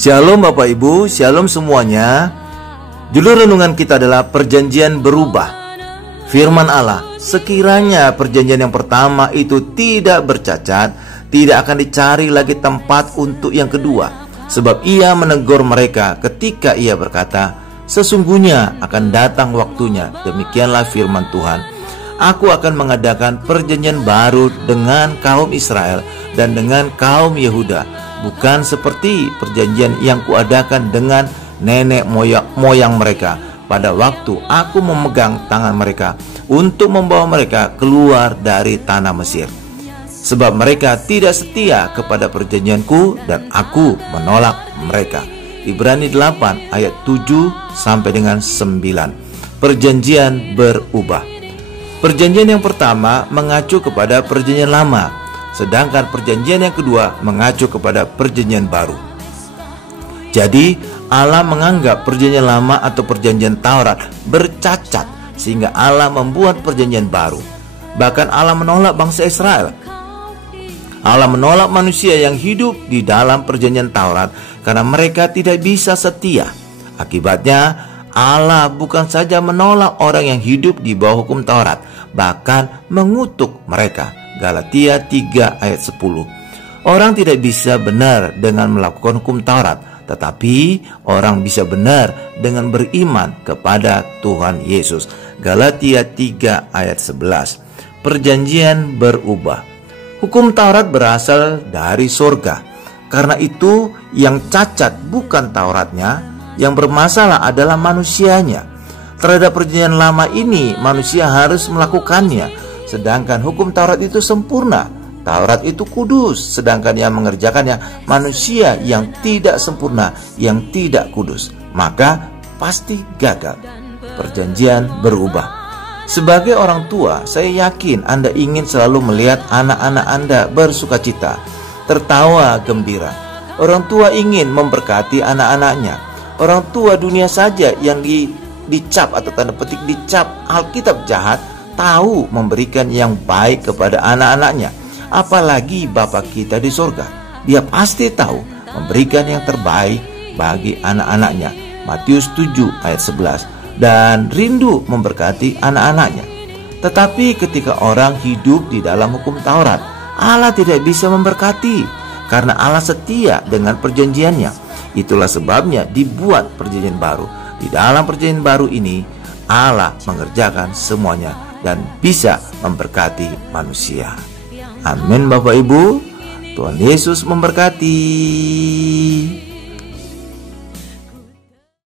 Shalom Bapak Ibu, shalom semuanya. Judul renungan kita adalah perjanjian berubah. Firman Allah, sekiranya perjanjian yang pertama itu tidak bercacat, tidak akan dicari lagi tempat untuk yang kedua. Sebab ia menegur mereka ketika ia berkata, sesungguhnya akan datang waktunya, demikianlah firman Tuhan, aku akan mengadakan perjanjian baru dengan kaum Israel dan dengan kaum Yehuda, bukan seperti perjanjian yang kuadakan dengan nenek moyang mereka pada waktu aku memegang tangan mereka untuk membawa mereka keluar dari tanah Mesir. Sebab mereka tidak setia kepada perjanjianku dan aku menolak mereka. Ibrani 8 ayat 7 sampai dengan 9. Perjanjian berubah. Perjanjian yang pertama mengacu kepada perjanjian lama, sedangkan perjanjian yang kedua mengacu kepada perjanjian baru. Jadi Allah menganggap perjanjian lama atau perjanjian Taurat bercacat, sehingga Allah membuat perjanjian baru. Bahkan Allah menolak bangsa Israel. Allah menolak manusia yang hidup di dalam perjanjian Taurat karena mereka tidak bisa setia. Akibatnya Allah bukan saja menolak orang yang hidup di bawah hukum Taurat, bahkan mengutuk mereka. Galatia 3 ayat 10. Orang tidak bisa benar dengan melakukan hukum Taurat, tetapi orang bisa benar dengan beriman kepada Tuhan Yesus. Galatia 3 ayat 11. Perjanjian berubah. Hukum Taurat berasal dari surga. Karena itu yang cacat bukan Tauratnya, yang bermasalah adalah manusianya. Terhadap perjanjian lama ini manusia harus melakukannya, sedangkan hukum Taurat itu sempurna. Taurat itu kudus, sedangkan yang mengerjakannya manusia yang tidak sempurna, yang tidak kudus. Maka pasti gagal. Perjanjian berubah. Sebagai orang tua, saya yakin Anda ingin selalu melihat anak-anak Anda bersukacita, tertawa gembira. Orang tua ingin memberkati anak-anaknya. Orang tua dunia saja yang dicap atau tanda petik dicap Alkitab jahat, tahu memberikan yang baik kepada anak-anaknya. Apalagi Bapa kita di surga, Dia pasti tahu memberikan yang terbaik bagi anak-anaknya. Matius 7 ayat 11. Dan rindu memberkati anak-anaknya. Tetapi ketika orang hidup di dalam hukum Taurat, Allah tidak bisa memberkati, karena Allah setia dengan perjanjiannya. Itulah sebabnya dibuat perjanjian baru. Di dalam perjanjian baru ini Allah mengerjakan semuanya dan bisa memberkati manusia. Amin Bapak Ibu. Tuhan Yesus memberkati.